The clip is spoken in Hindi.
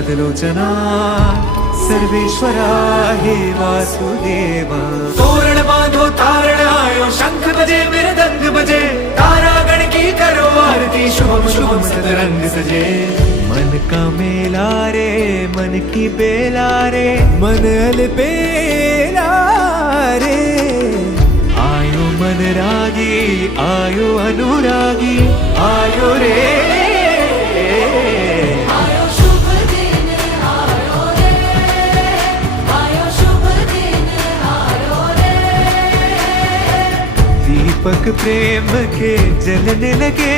सदलोचना सर्वेश्वरा हे वासुदेवा। तोरण बांधो तारण आयो, शंख बजे मृदंग बजे, तारागण की करो आरती, शुभम शुभम सतरंग सजे। मन का मेला रे मन की बेला रे, मन अलबेला रे। आयो मन रागी आयो अनुरागी, आयो रे आयो शुभ दिन आयो रे, आयो शुभ दिन आयो रे। दीपक प्रेम के जलने लगे,